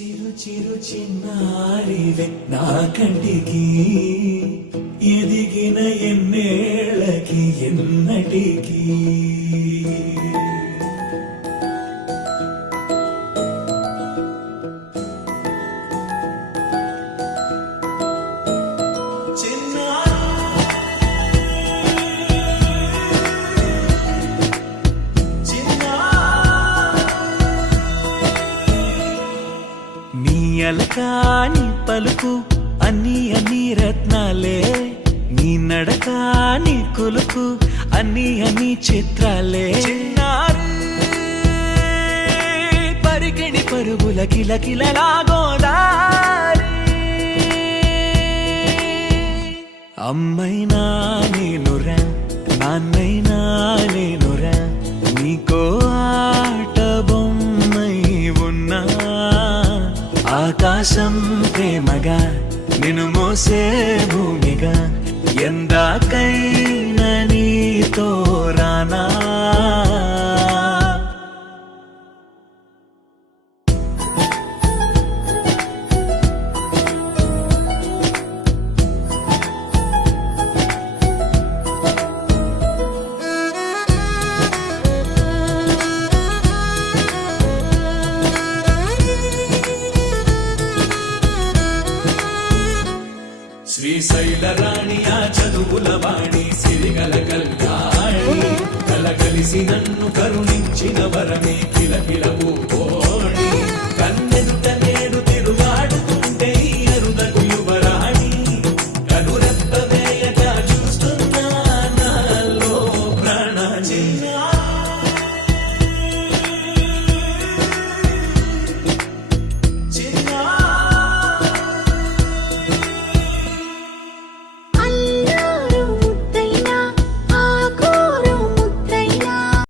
చిరు చిరు చిన్నారివే నా కంటికి ఎదిగిన ఎన్నేళ్ళకి ఎన్నటికి అలకాని పలుకు అన్ని అన్ని రత్నాలే నీ నడకాని కులుకు అన్ని అన్ని చిత్రాలే పరికిణి పరుగుల కిలకిలలా గోదారి అమ్మైనా నేనురా నాన్నైనా నేనురా నీకో ఆట బొమ్మై ఉన్నా ఆకాశం ప్రేమగా నిన్ను మోసే భూమిగా ఎందాకైనా నీతో రానా శ్రీశైల రాణి ఆ చదువుల వాణి సిరిగల కళ్యాణి కలగలిసి నన్ను కరుణించిన వరమే కిలకిల